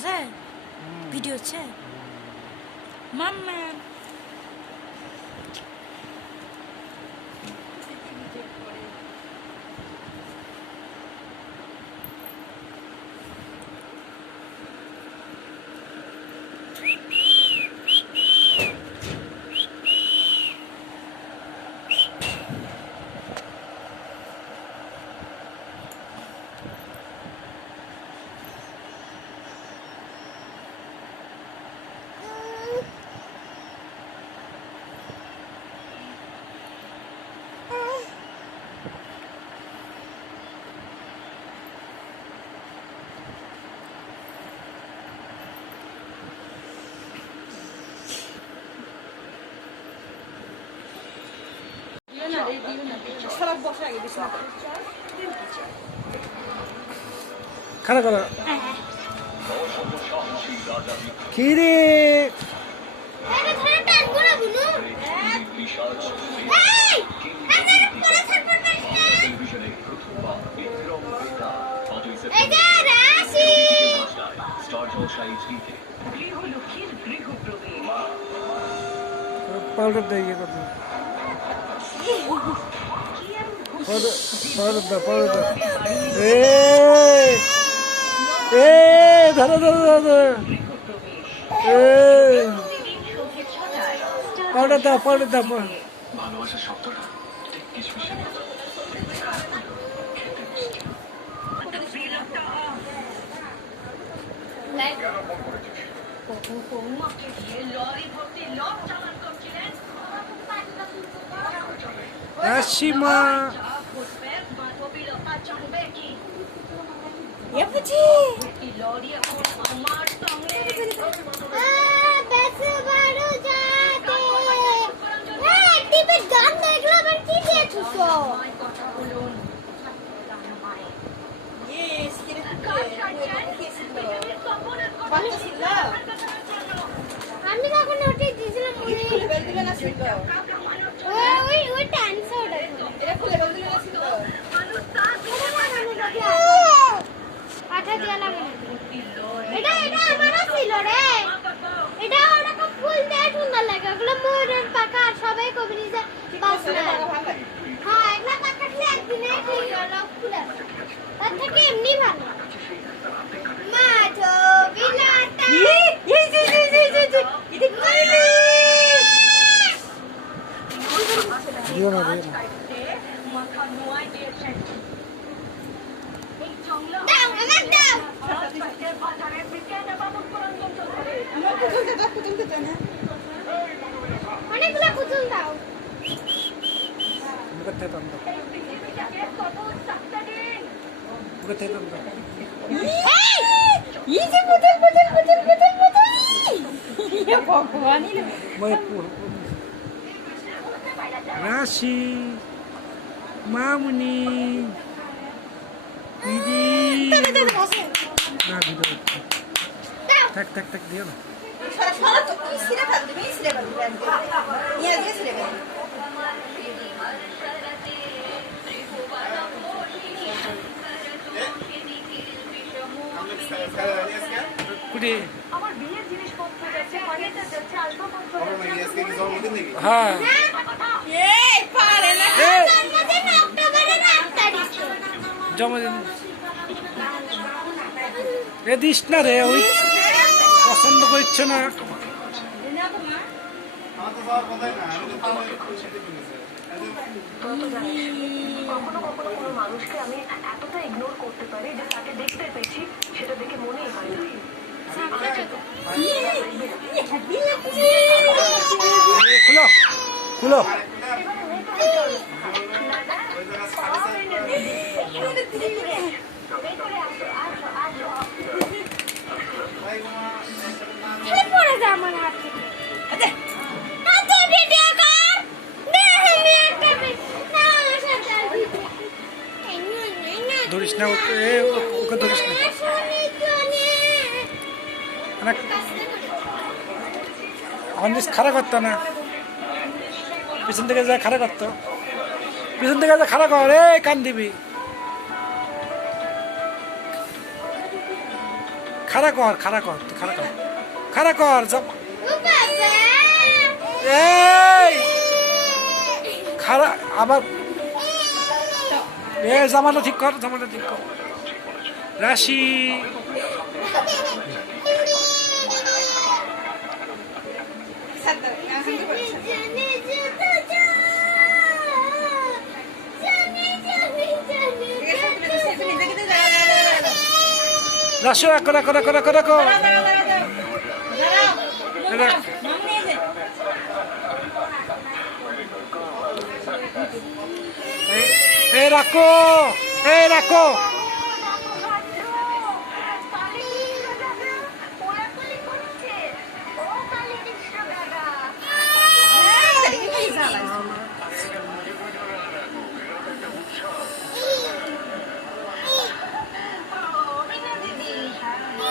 আছে ভিডিও হচ্ছে মাম্মা খানা করা কি রে পাউডার দেয় ইয়ে করতে পাউডার দাও ধরো পাউডার দাও ভালোবাসার শব্দটা ঠিক কিশমিশের মতো রাশিমা আমি কখন ওটা দিয়েছিলাম ওই ট্যান্সার এটা খুলে বল দিলে না ছিল আঠা দিয়া লাগে এটা আমারও ছিল রে এটা ওরকম ফুল দিয়ে সুন্দর লাগে ওগুলো ময়ূরের পাখা আর সবাই কবি নিজে বাস না হ্যাঁ এগুলা পাখাটলে একদিনে ঠিক হলো খুলে তার থেকে এমনি ভালো মাঠো বিলাটা এটা কইলি দিও না মাথা নোয়াই দিয়েছেন এই জঙ্গল দাও আমার দাও বাজারের বিজ্ঞানে বাবু পরন্তন চলছে আমার কুচুলতে দাও না অনেকগুলো কুচুল দাও মুখতে দাও মুখতে দাও এই যে কুচুল ইয়ে ভগবানই রাশি মামুনি দিদি না ভিডিও থাক দিও না কুড়ি আমার বিয়ের জিনিসপত্র যাচ্ছে ফার্নিচার যাচ্ছে আসবাবপত্র হ্যাঁ এই পারে না জন্মদিন অক্টোবরের 8 তারিখে জন্মদিন এ দিস না রে ওই পছন্দ করছে না কখনো কোনো মানুষকে আমি এতটা ইগনোর করতে পারি যে তাকে দেখতে পেয়েছি সেটা দেখে মনেই হয় না খুলো পড়ে যা আমার হাত থেকে আচ্ছা ভিডিও কর দে আমি একটা না ধরিস না ওকে ধরিস না অনিস খারাপ করতো না পিছন থেকে যা খারাপ করতো পিছন থেকে যা খারাপ কর রে কান দিবি খাড়া কর খাড়া কর তুই খাড়া কর খাড়া কর ও বাবা এই খাড়া আবার এ জামাটা ঠিক কর জামাটা ঠিক কর রাশি রাশি রাখো রাখো রাখো রাখো রাখো এই রাখো এই রাখো